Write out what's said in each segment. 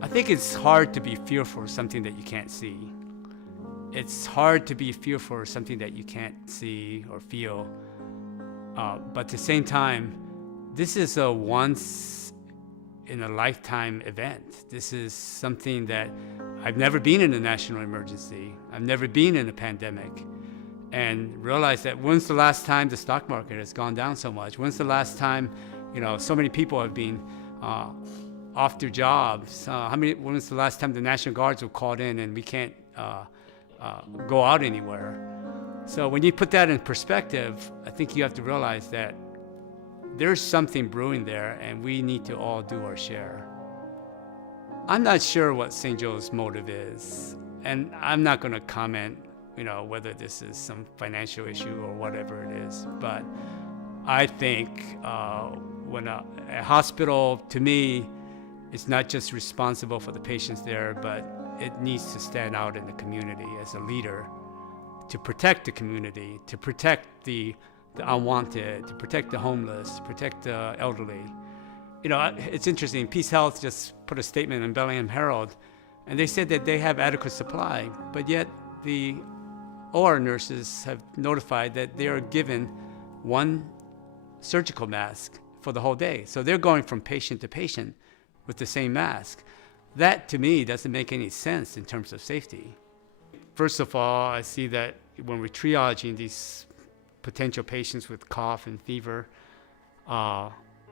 I think it's hard to be fearful of something that you can't see. It's hard to be fearful of something that you can't see or feel. But at the same time, this is a once in a lifetime event. This is something that I've never been in a national emergency. I've never been in a pandemic. And realize that when's the last time the stock market has gone down so much? When's the last time, so many people have been off their jobs? When's the last time the National Guards were called in and we can't go out anywhere? So when you put that in perspective, I think you have to realize that there's something brewing there and we need to all do our share. I'm not sure what St. Joe's motive is, and I'm not going to comment whether this is some financial issue or whatever it is. But I think when a hospital, to me, is not just responsible for the patients there, but it needs to stand out in the community as a leader to protect the community, to protect the unwanted, to protect the homeless, to protect the elderly. It's interesting. PeaceHealth just put a statement in Bellingham Herald, and they said that they have adequate supply, but yet the OR nurses have notified that they are given one surgical mask for the whole day. So they're going from patient to patient with the same mask. That, to me, doesn't make any sense in terms of safety. First of all, I see that when we're triaging these potential patients with cough and fever,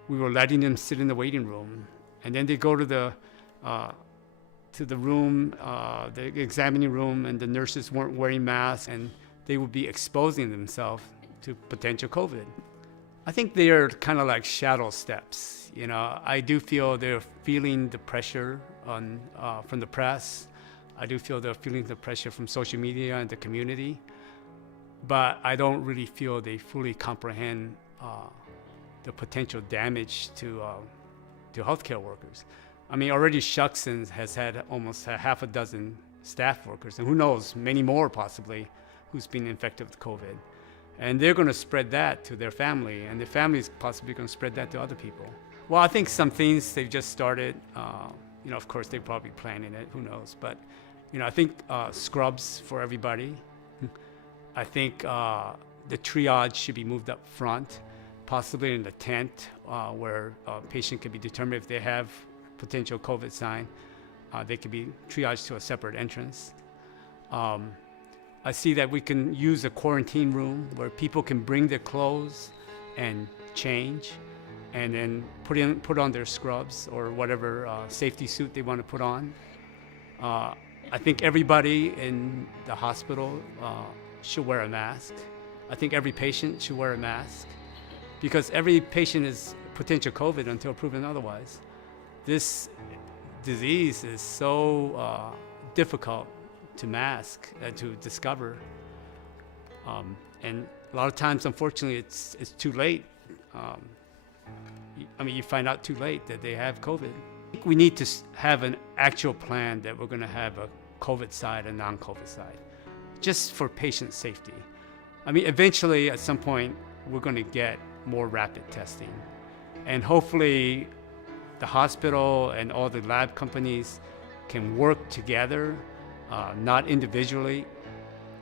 we were letting them sit in the waiting room, and then they go to the room, the examining room, and the nurses weren't wearing masks, and they would be exposing themselves to potential COVID. I think they are kind of like shadow steps. I do feel they're feeling the pressure from the press. I do feel they're feeling the pressure from social media and the community, but I don't really feel they fully comprehend the potential damage to healthcare workers. I mean, already Shuckson has had almost a half a dozen staff workers, and who knows, many more possibly, who's been infected with COVID. And they're going to spread that to their family, and the family's possibly going to spread that to other people. Well, I think some things they've just started, of course, they're probably planning it, who knows. But, I think scrubs for everybody. I think the triage should be moved up front, possibly in the tent where a patient can be determined if they have potential COVID sign. They could be triaged to a separate entrance. I see that we can use a quarantine room where people can bring their clothes and change, and then put on their scrubs or whatever safety suit they want to put on. I think everybody in the hospital should wear a mask. I think every patient should wear a mask, because every patient is potential COVID until proven otherwise. This disease is so difficult to mask, to discover. And a lot of times, unfortunately, it's too late. You find out too late that they have COVID. We need to have an actual plan that we're going to have a COVID side and non-COVID side, just for patient safety. Eventually, at some point, we're going to get more rapid testing. And hopefully, the hospital and all the lab companies can work together, not individually,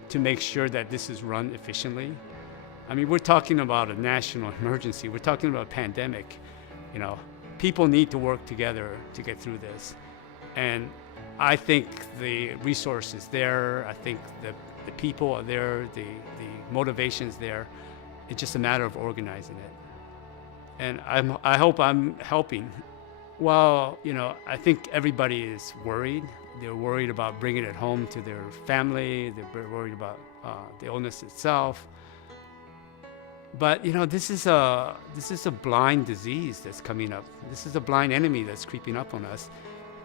to make sure that this is run efficiently. We're talking about a national emergency. We're talking about a pandemic. People need to work together to get through this. And I think the resources there, I think the people are there, the motivation's there. It's just a matter of organizing it. And I hope I'm helping. Well, I think everybody is worried. They're worried about bringing it home to their family. They're worried about the illness itself. But this is a blind disease that's coming up. This is a blind enemy that's creeping up on us,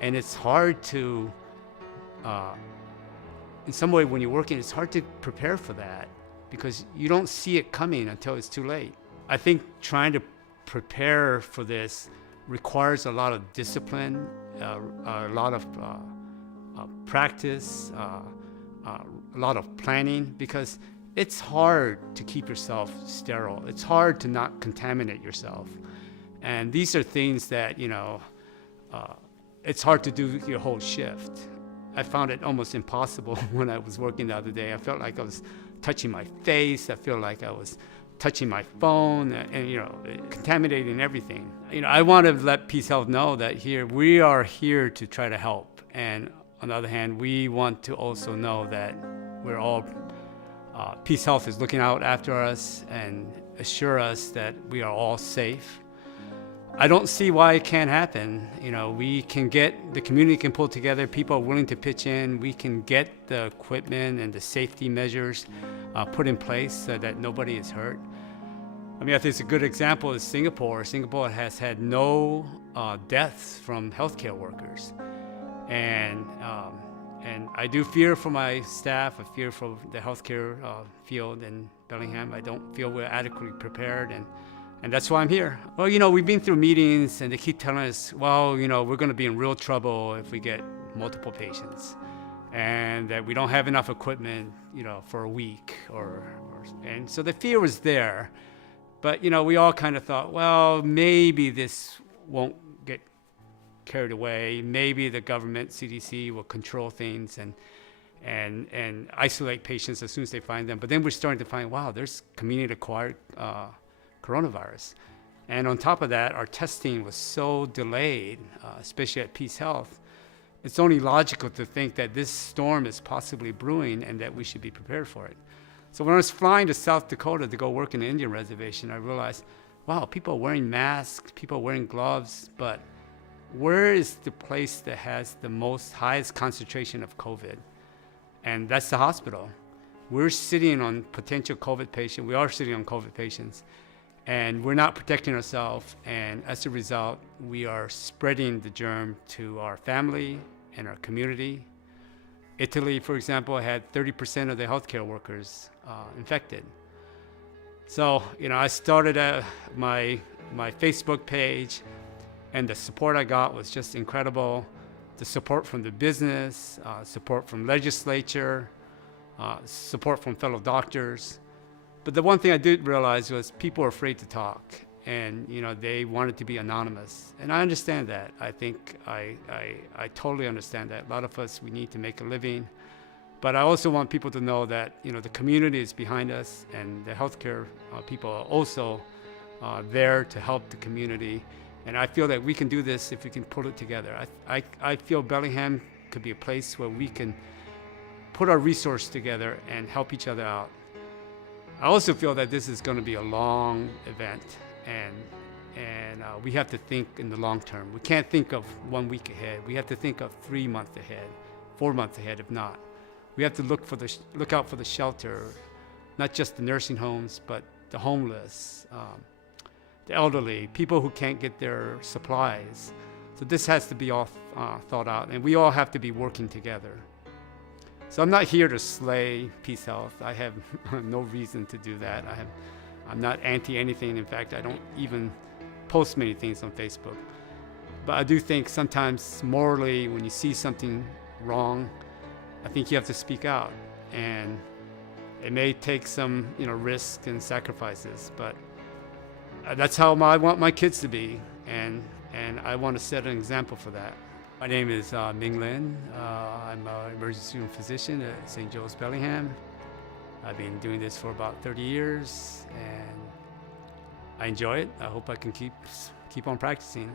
and it's hard to, in some way, when you're working, it's hard to prepare for that because you don't see it coming until it's too late. I think trying to prepare for this requires a lot of discipline, a lot of practice, a lot of planning, because it's hard to keep yourself sterile. It's hard to not contaminate yourself. And these are things that, it's hard to do your whole shift. I found it almost impossible when I was working the other day. I felt like I was touching my face. I feel like I was touching my phone and contaminating everything. I want to let PeaceHealth know that we are here to try to help. And on the other hand, we want to also know that we're all, PeaceHealth is looking out after us and assure us that we are all safe. I don't see why it can't happen. We can the community can pull together, people are willing to pitch in, we can get the equipment and the safety measures put in place so that nobody is hurt. I think it's a good example is Singapore. Singapore has had no deaths from healthcare workers. And I do fear for my staff, I fear for the healthcare field in Bellingham. I don't feel we're adequately prepared, and that's why I'm here. Well, we've been through meetings and they keep telling us, well, we're gonna be in real trouble if we get multiple patients and that we don't have enough equipment, for a week and so the fear was there. But, we all kind of thought, well, maybe this won't get carried away. Maybe the government, CDC, will control things and isolate patients as soon as they find them. But then we're starting to find, wow, there's community-acquired coronavirus. And on top of that, our testing was so delayed, especially at PeaceHealth. It's only logical to think that this storm is possibly brewing and that we should be prepared for it. So when I was flying to South Dakota to go work in the Indian reservation, I realized, wow, people are wearing masks, people are wearing gloves, but where is the place that has the highest concentration of COVID? And that's the hospital. We're sitting on potential COVID patients. We are sitting on COVID patients, and we're not protecting ourselves. And as a result, we are spreading the germ to our family and our community. Italy, for example, had 30% of the healthcare workers infected. So, I started my Facebook page, and the support I got was just incredible. The support from the business, support from legislature, support from fellow doctors. But the one thing I did realize was people are afraid to talk, and they wanted to be anonymous. And I understand that. I think I totally understand that. A lot of us, we need to make a living. But I also want people to know that the community is behind us, and the healthcare people are also there to help the community. And I feel that we can do this if we can pull it together. I feel Bellingham could be a place where we can put our resources together and help each other out. I also feel that this is going to be a long event, and we have to think in the long term. We can't think of 1 week ahead. We have to think of 3 months ahead, 4 months ahead, if not. We have to look out for the shelter, not just the nursing homes, but the homeless, the elderly, people who can't get their supplies. So this has to be all thought out, and we all have to be working together. So I'm not here to slay PeaceHealth. I have no reason to do that. I'm not anti anything. In fact, I don't even post many things on Facebook. But I do think sometimes morally, when you see something wrong, I think you have to speak out. And it may take some risk and sacrifices, but that's how I want my kids to be, and I want to set an example for that. My name is Ming Lin. I'm an emergency room physician at St. Joe's Bellingham. I've been doing this for about 30 years, and I enjoy it. I hope I can keep on practicing.